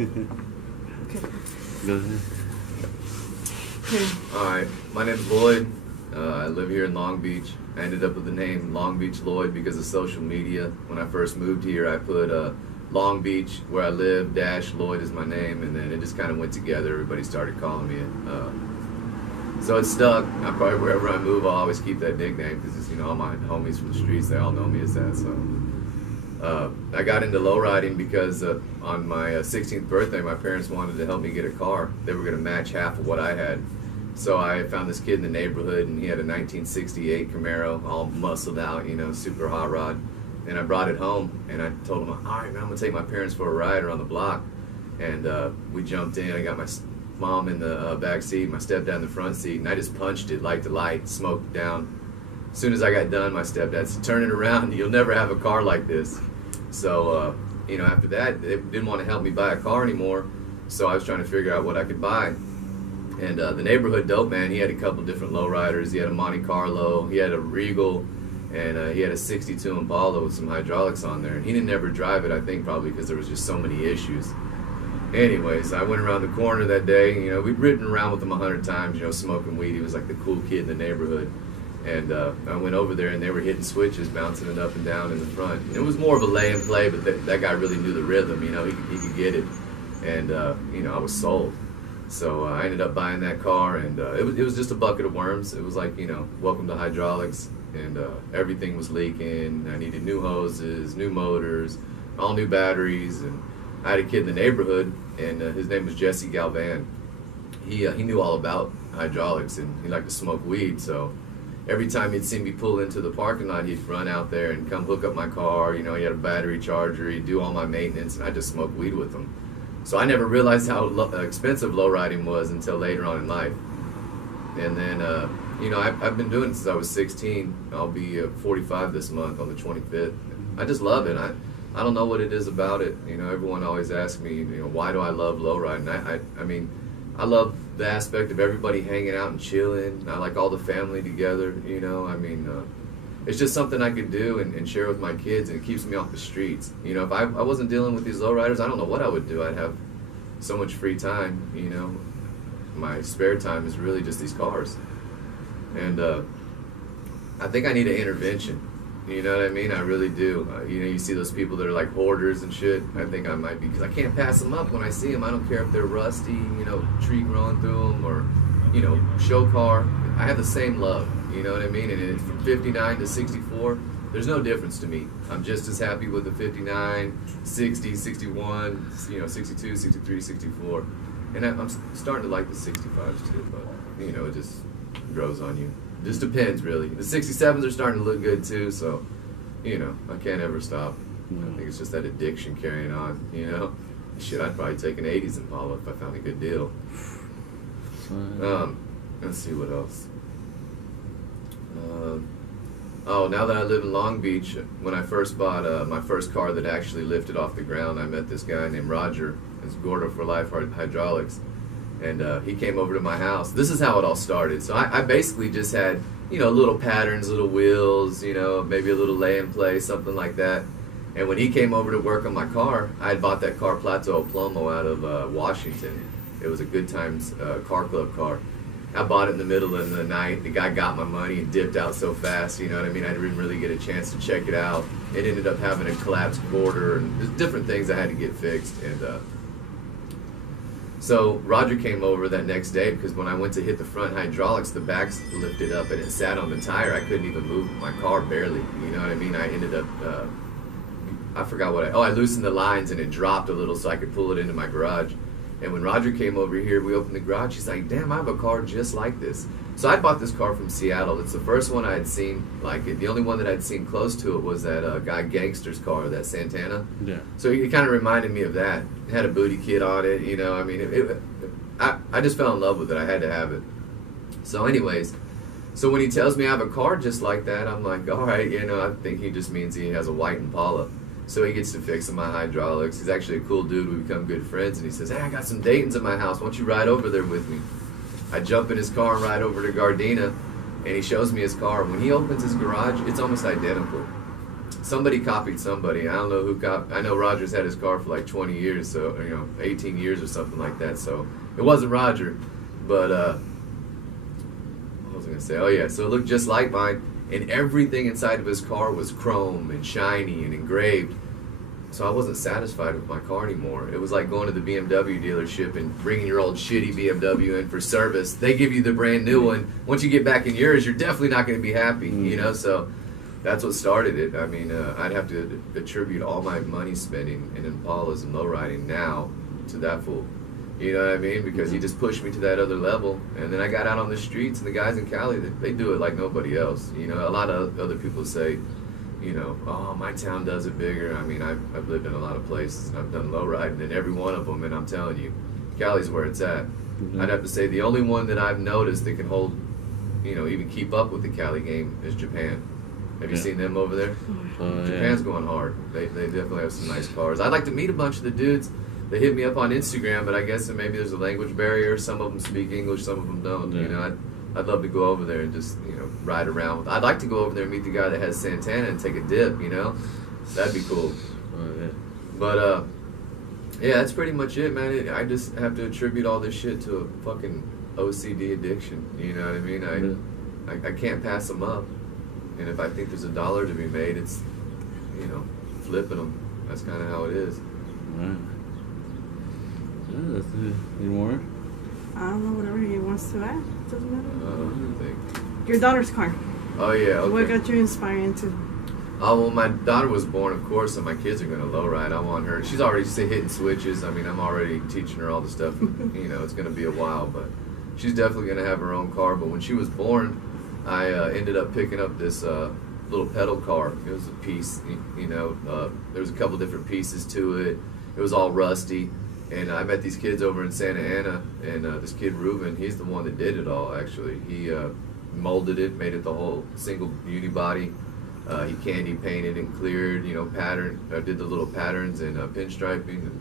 Go ahead. Alright, my name's Lloyd. I live here in Long Beach. I ended up with the name Long Beach Lloyd because of social media. When I first moved here, I put Long Beach, where I live, dash Lloyd is my name, and then it just kind of went together. Everybody started calling me it. So it stuck. I probably, wherever I move, I'll always keep that nickname because, you know, all my homies from the streets, they all know me as that. So I got into lowriding because on my 16th birthday, my parents wanted to help me get a car. They were going to match half of what I had. So I found this kid in the neighborhood, and he had a 1968 Camaro, all muscled out, you know, super hot rod. And I brought it home, and I told him, all right, man, I'm going to take my parents for a ride around the block. And we jumped in. I got my mom in the back seat, my stepdad in the front seat, and I just punched it light to light, smoked it down. As soon as I got done, my stepdad said, turn it around. You'll never have a car like this. So, you know, after that, they didn't want to help me buy a car anymore, so I was trying to figure out what I could buy. And the neighborhood dope man, he had a couple different lowriders. He had a Monte Carlo, he had a Regal, and he had a 62 Impala with some hydraulics on there. And he didn't ever drive it, I think probably because there was just so many issues. Anyways, I went around the corner that day. You know, we'd ridden around with him 100 times, you know, smoking weed. He was like the cool kid in the neighborhood. And I went over there, and they were hitting switches, bouncing it up and down in the front. And it was more of a lay and play, but that guy really knew the rhythm. You know, he could get it. And, you know, I was sold. So I ended up buying that car, and it was just a bucket of worms. It was like, you know, welcome to hydraulics, and everything was leaking. I needed new hoses, new motors, all new batteries, and I had a kid in the neighborhood, and his name was Jesse Galvan. He knew all about hydraulics, and he liked to smoke weed, so every time he'd see me pull into the parking lot, he'd run out there and come hook up my car. You know, he had a battery charger, he'd do all my maintenance, and I just smoked weed with him. So I never realized how expensive lowriding was until later on in life. And then, you know, I've been doing it since I was 16. I'll be 45 this month on the 25th. I just love it. I don't know what it is about it. You know, everyone always asks me, you know, why do I love lowriding? I mean, I love the aspect of everybody hanging out and chilling. I like all the family together, you know. I mean, it's just something I could do and share with my kids, and it keeps me off the streets. You know, if I wasn't dealing with these lowriders, I don't know what I would do. I'd have so much free time, you know. My spare time is really just these cars. And I think I need an intervention. You know what I mean? I really do. You know, you see those people that are like hoarders and shit. I think I might be, because I can't pass them up when I see them. I don't care if they're rusty, you know, tree growing through them, or, you know, show car. I have the same love, you know what I mean? And it's from 59 to 64, there's no difference to me. I'm just as happy with the 59, 60, 61, you know, 62, 63, 64. And I'm starting to like the 65s too, but, you know, it just grows on you. It just depends, really. The 67s are starting to look good too, so, you know, I can't ever stop. I think it's just that addiction carrying on, you know? Shit, I'd probably take an 80s Impala if I found a good deal. Let's see what else. Oh, now that I live in Long Beach, when I first bought my first car that actually lifted off the ground, I met this guy named Roger. It's Gordo for Life Hydraulics. And he came over to my house. This is how it all started. So I basically just had, you know, little patterns, little wheels, you know, maybe a little lay and play, something like that. And when he came over to work on my car, I had bought that car Plateau Plomo out of Washington. It was a Good Times car club car. I bought it in the middle of the night. The guy got my money and dipped out so fast, you know what I mean? I didn't really get a chance to check it out. It ended up having a collapsed quarter, and there's different things I had to get fixed. And so Roger came over that next day, because when I went to hit the front hydraulics, the back's lifted up and it sat on the tire. I couldn't even move my car, barely, you know what I mean? I ended up, I forgot what I loosened the lines and it dropped a little so I could pull it into my garage. And when Roger came over here, we opened the garage, he's like, damn, I have a car just like this. So I bought this car from Seattle. It's the first one I had seen like it. The only one that I'd seen close to it was that guy Gangster's car, that Santana. Yeah. So it kind of reminded me of that. It had a booty kit on it, you know. I mean, I just fell in love with it. I had to have it. So anyways, so when he tells me I have a car just like that, I'm like, all right, you know, I think he just means he has a white Impala. So he gets to fixing my hydraulics. He's actually a cool dude. We become good friends. And he says, hey, I got some Daytons at my house. Why don't you ride over there with me? I jump in his car and ride over to Gardena. And he shows me his car. When he opens his garage, it's almost identical. somebody copied somebody. I don't know who copied. I know Rogers had his car for like 20 years, so 18 years or something like that. So it wasn't Roger, but what was I gonna say? Oh yeah, so it looked just like mine, and everything inside of his car was chrome and shiny and engraved. So I wasn't satisfied with my car anymore. It was like going to the BMW dealership and bringing your old shitty BMW in for service. They give you the brand new one. Once you get back in yours, you're definitely not going to be happy, you know? So that's what started it. I mean, I'd have to attribute all my money spending in Impalas and lowriding now to that fool. You know what I mean? Because he just pushed me to that other level. And then I got out on the streets, and the guys in Cali, they do it like nobody else. You know, a lot of other people say, you know, oh, my town does it bigger. I mean, I've lived in a lot of places, and I've done lowriding in every one of them, and I'm telling you, Cali's where it's at. I'd have to say the only one that I've noticed that can hold, you know, even keep up with the Cali game is Japan. Have you seen them over there? Japan's going hard. They definitely have some nice cars. I'd like to meet a bunch of the dudes. They hit me up on Instagram, but I guess that maybe there's a language barrier. Some of them speak English, some of them don't. You know, I'd love to go over there and just, you know, ride around. I'd like to go over there and meet the guy that has Santana and take a dip, you know? That'd be cool. But, yeah, that's pretty much it, man. I just have to attribute all this shit to a fucking OCD addiction, you know what I mean? I can't pass them up. And if I think there's $1 to be made, it's, you know, flipping them. That's kind of how it is. Right. Yeah, that's it. Any more? I don't know, whatever he wants to add. Doesn't matter. I don't think. Your daughter's car. Oh, yeah, okay. What got you inspired to? Oh, well, my daughter was born, of course, and my kids are going to lowride. I want her. She's already hitting switches. I mean, I'm already teaching her all the stuff. You know, it's going to be a while, but she's definitely going to have her own car. But when she was born, I ended up picking up this little pedal car. It was a piece, you know. There was a couple different pieces to it. It was all rusty. And I met these kids over in Santa Ana, and this kid Ruben, he's the one that did it all, actually. He molded it, made it the whole single unibody. He candy painted and cleared, you know, did the little patterns and pinstriping. And,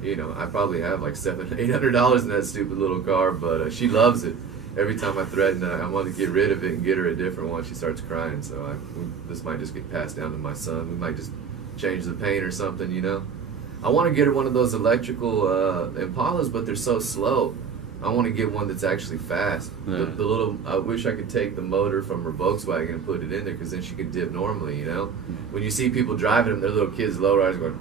you know, I probably have like $700-800 in that stupid little car, but she loves it. Every time I threaten I want to get rid of it and get her a different one, she starts crying. So this might just get passed down to my son. We might just change the paint or something, you know. I want to get her one of those electrical Impalas, but they're so slow. I want to get one that's actually fast. The little, I wish I could take the motor from her Volkswagen and put it in there, because then she could dip normally, you know? When you see people driving them, their little kids, lowriders going,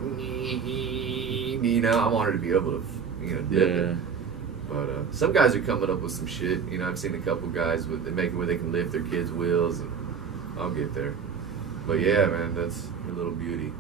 you know, I want her to be able to, you know, dip it. But some guys are coming up with some shit. You know, I've seen a couple guys they make it where they can lift their kids' wheels, and I'll get there. But yeah, man, that's a little beauty.